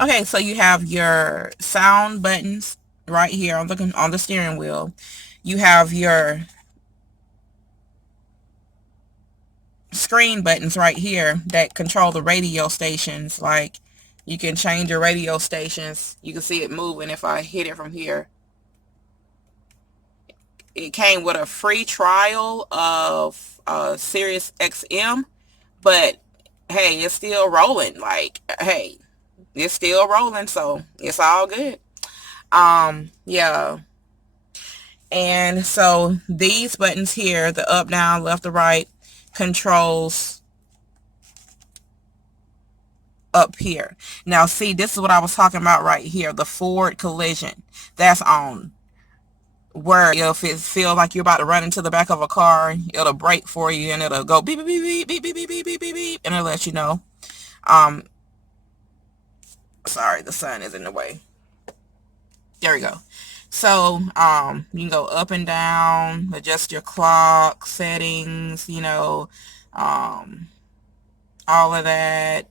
Okay, so you have your sound buttons right here on the steering wheel. You have your screen buttons right here that control the radio stations. Like, you can change your radio stations. You can see it moving if I hit it from here. It came with a free trial of Sirius XM, but hey, it's still rolling. Like, hey, it's still rolling, so it's all good. Yeah. And so these buttons here, the up, down, left, or right, controls up here. Now see, this is what I was talking about right here, the forward collision. That's on. Where if it feels like you're about to run into the back of a car, it'll brake for you and it'll go beep beep beep beep beep beep beep beep beep beep, and it'll let you know. Um, Sorry, the sun is in the way. There we go. So, you can go up and down, adjust your clock settings, um, all of that.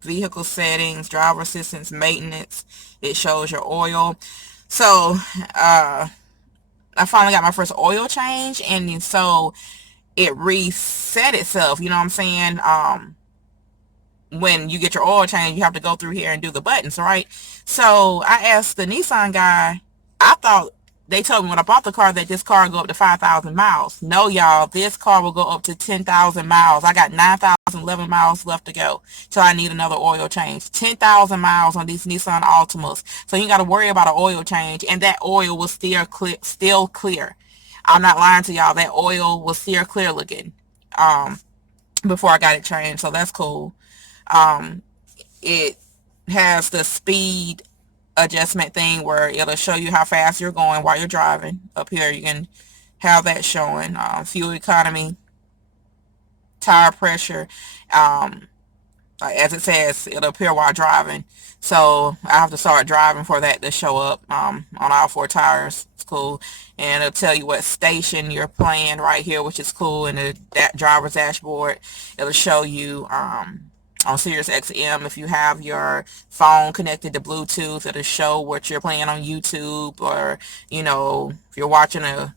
Vehicle settings, driver assistance, maintenance. It shows your oil. So, I finally got my first oil change, and so it reset itself. You know what I'm saying? When you get your oil change, you have to go through here and do the buttons, right? So I asked the Nissan guy. I thought they told me when I bought the car that this car would go up to 5,000 miles. No, y'all, this car will go up to 10,000 miles. I got 9,011 miles left to go till I need another oil change. 10,000 miles on these Nissan Altimas. So you got to worry about an oil change, and that oil was still clear. I'm not lying to y'all. That oil was still clear looking before I got it changed. So that's cool. Um, it has the speed adjustment thing where it'll show you how fast you're going while you're driving. Up here, you can have that showing. Fuel economy, tire pressure. As it says, it'll appear while driving. So I have to start driving for that to show up on all four tires. It's cool. And it'll tell you what station you're playing right here, which is cool. And that driver's dashboard, it'll show you on Sirius XM. If you have your phone connected to Bluetooth, it'll show what you're playing on YouTube, or if you're watching a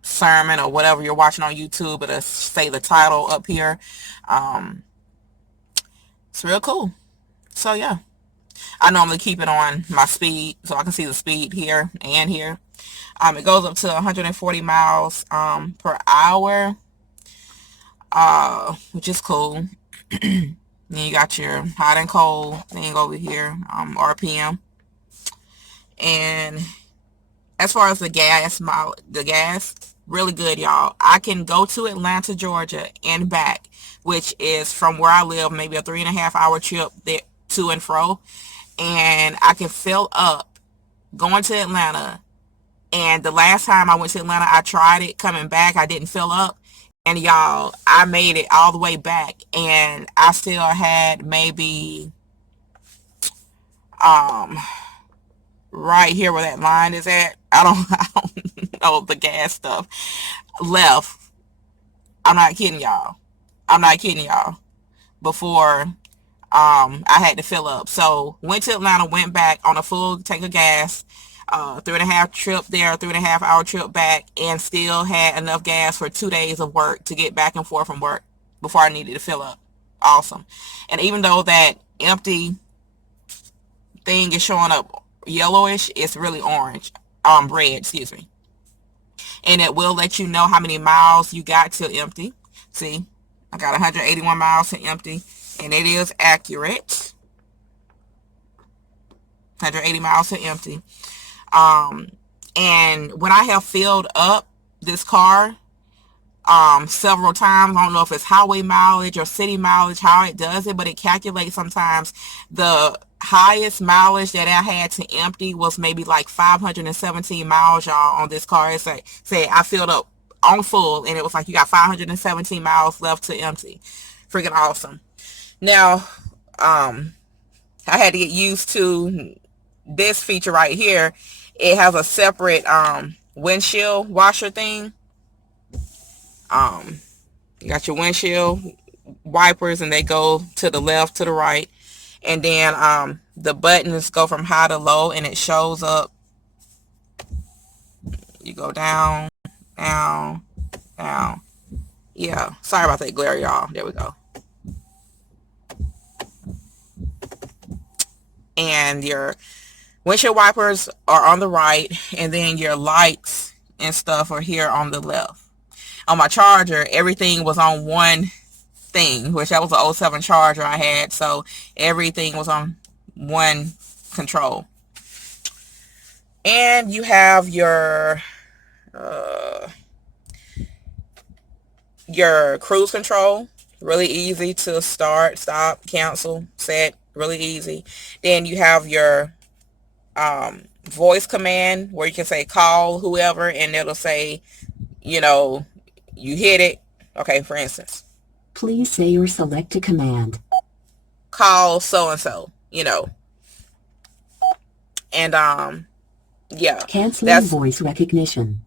sermon or whatever you're watching on YouTube, it'll say the title up here. It's real cool. So yeah, I normally keep it on my speed so I can see the speed here and here. It goes up to 140 miles per hour, which is cool. Then you got your hot and cold thing over here, RPM. And as far as the gas, really good, y'all. I can go to Atlanta, Georgia, and back, which is from where I live, maybe a 3.5 hour trip there to and fro. And I can fill up going to Atlanta. And the last time I went to Atlanta, I tried it coming back. I didn't fill up. And y'all, I made it all the way back, and I still had maybe right here where that line is at. I don't know the gas stuff left. I'm not kidding y'all. I'm not kidding y'all. Before I had to fill up. So went to Atlanta, went back on a full tank of gas. 3.5 trip there, 3.5 hour trip back, and still had enough gas for 2 days of work to get back and forth from work before I needed to fill up. Awesome. And even though that empty thing is showing up yellowish, it's really orange. Red, excuse me. And it will let you know how many miles you got till empty. See, I got 181 miles to empty, and it is accurate. 180 miles to empty. And when I have filled up this car several times, I don't know if it's highway mileage or city mileage, how it does it, but it calculates sometimes. The highest mileage that I had to empty was maybe like 517 miles, y'all, on this car. It's like, say I filled up on full, and it was like, you got 517 miles left to empty. Freaking awesome. Now, I had to get used to this feature right here. It has a separate windshield washer thing. You got your windshield wipers, and they go to the left, to the right, And then the buttons go from high to low, and it shows up. You go down, down, down. Yeah, sorry about that glare, y'all. There we go. And your windshield wipers are on the right, and then your lights and stuff are here on the left. On my Charger, everything was on one thing, which that was an '07 Charger I had, so everything was on one control. And you have your cruise control, really easy to start, stop, cancel, set, really easy. Then you have your voice command where you can say call whoever, and it'll say, you know, you hit it. Okay, for instance, please say or select a command. Call so and so, you know. And yeah, canceling voice recognition.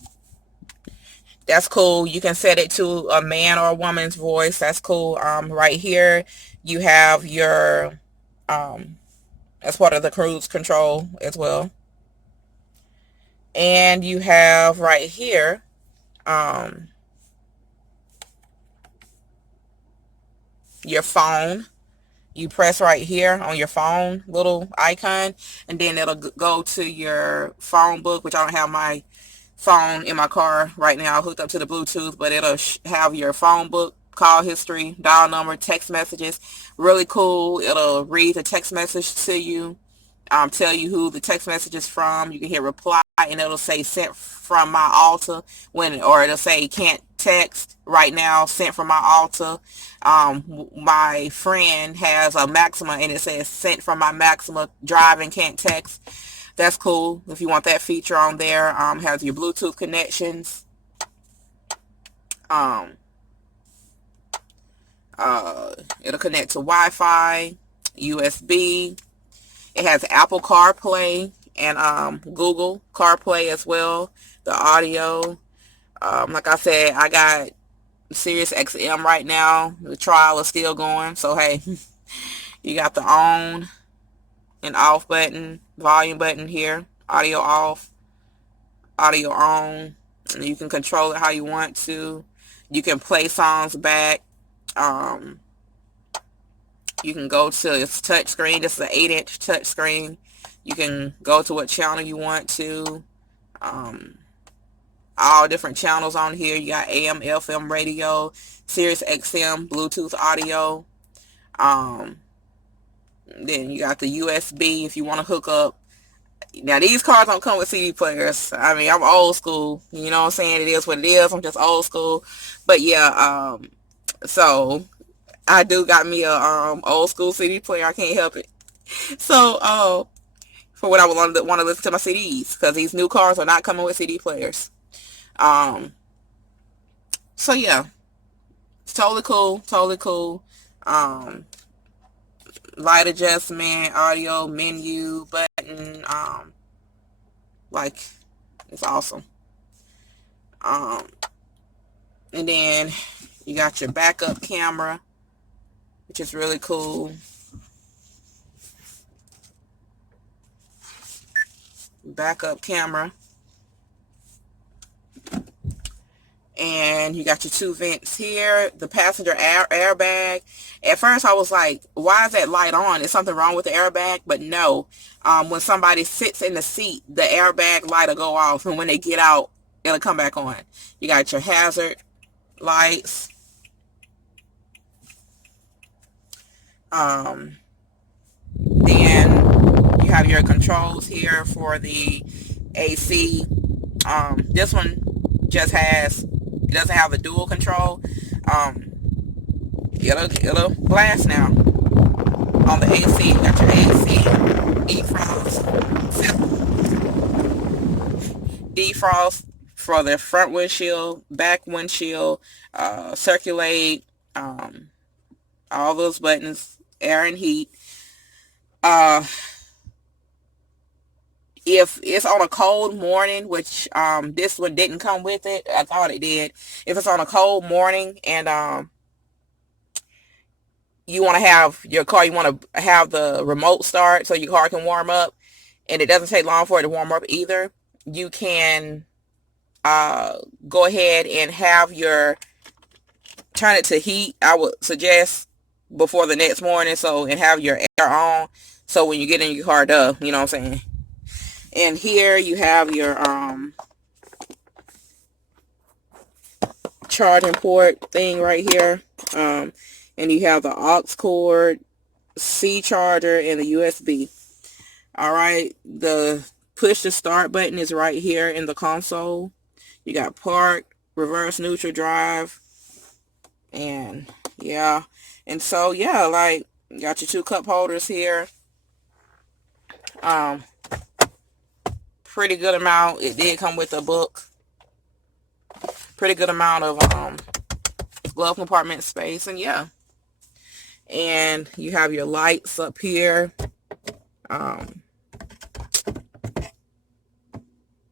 That's cool. You can set it to a man or a woman's voice. That's cool. Right here you have your as part of the cruise control as well. And you have right here your phone. You press right here on your phone little icon, and then it'll go to your phone book, which I don't have my phone in my car right now hooked up to the Bluetooth, but it'll have your phone book, call history, dial number, text messages. Really cool. It'll read the text message to you, tell you who the text message is from. You can hit reply, and it'll say sent from my Alta, or it'll say can't text right now, sent from my Alta. My friend has a Maxima, and it says sent from my Maxima, driving, can't text. That's cool if you want that feature on there. Has your Bluetooth connections. It'll connect to Wi-Fi, USB. It has Apple CarPlay and Google CarPlay as well. The audio. Like I said, I got Sirius XM right now. The trial is still going. So, hey, you got the on and off button, volume button here, audio off, audio on, and you can control it how you want to. You can play songs back. You can go to its touch screen. This is an 8-inch touch screen. You can go to what channel you want to. All different channels on here. You got AM, FM radio, Sirius XM, Bluetooth audio. Then you got the USB if you want to hook up. Now, these cars don't come with CD players. I mean, I'm old school. You know what I'm saying? It is what it is. I'm just old school. But yeah, so I do got me a old school CD player. I can't help it. So for when I want to listen to my CDs, because these new cars are not coming with CD players. So yeah, it's totally cool. Totally cool. Light adjustment, audio, menu, button, like, it's awesome. And then you got your backup camera, which is really cool. Backup camera. And you got your 2 vents here, the passenger airbag. At first I was like, why is that light on? Is something wrong with the airbag? But no, when somebody sits in the seat, the airbag light will go off, and when they get out, it'll come back on. You got your hazard lights. Then you have your controls here for the AC. This one just has, it doesn't have a dual control. It'll blast now on the AC. You got your AC, defrost for the front windshield, back windshield, circulate, all those buttons, air and heat. If it's on a cold morning, which this one didn't come with it, I thought it did. If it's on a cold morning and you want to have your car, you want to have the remote start so your car can warm up, and it doesn't take long for it to warm up either, you can go ahead and have your turn it to heat. I would suggest before the next morning, so, and have your air on, so when you get in your car, you know what I'm saying. And here you have your charging port thing right here, and you have the aux cord, C charger, and the USB. All right, the push to start button is right here in the console. You got park, reverse, neutral, drive, and yeah. And so yeah, like, you got your 2 cup holders here. Pretty good amount. It did come with a book. Pretty good amount of glove compartment space, and yeah. And you have your lights up here.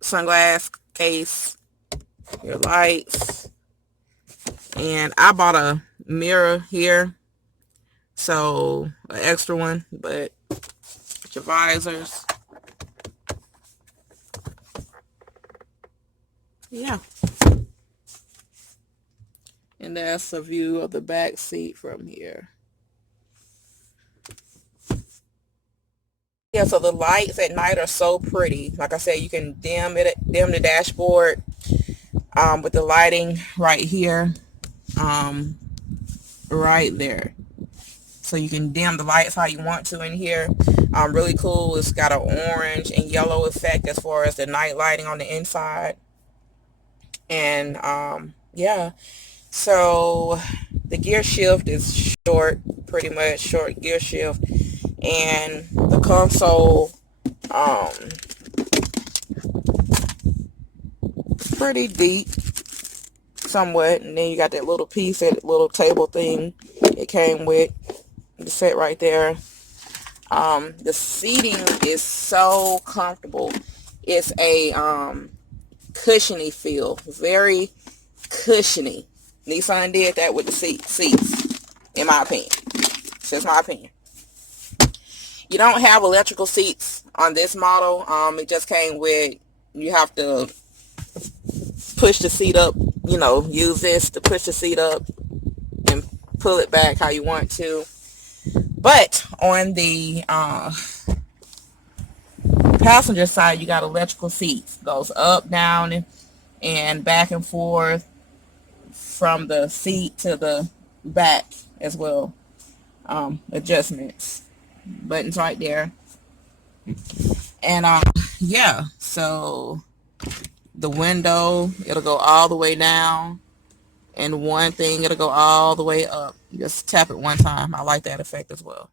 Sunglass case, your lights, and I bought a mirror here, so an extra one, but your visors, yeah. And that's a view of the back seat from here. Yeah, so the lights at night are so pretty. Like I said, you can dim the dashboard with the lighting right here, right there. So you can dim the lights how you want to in here. Really cool. It's got an orange and yellow effect as far as the night lighting on the inside. And yeah, so the gear shift is short, pretty much short gear shift. And the console, pretty deep, somewhat. And then you got that little piece, that little table thing it came with, the set right there. The seating is so comfortable. It's a cushiony feel, very cushiony. Nissan did that with the seats, in my opinion. That's my opinion. You don't have electrical seats on this model. It just came with, you have to push the seat up, you know, use this to push the seat up and pull it back how you want to. But on the passenger side, you got electrical seats. Goes up, down, and back and forth from the seat to the back as well. Adjustments. Buttons right there. And yeah, so the window, it'll go all the way down, and one thing, it'll go all the way up. You just tap it one time. I like that effect as well.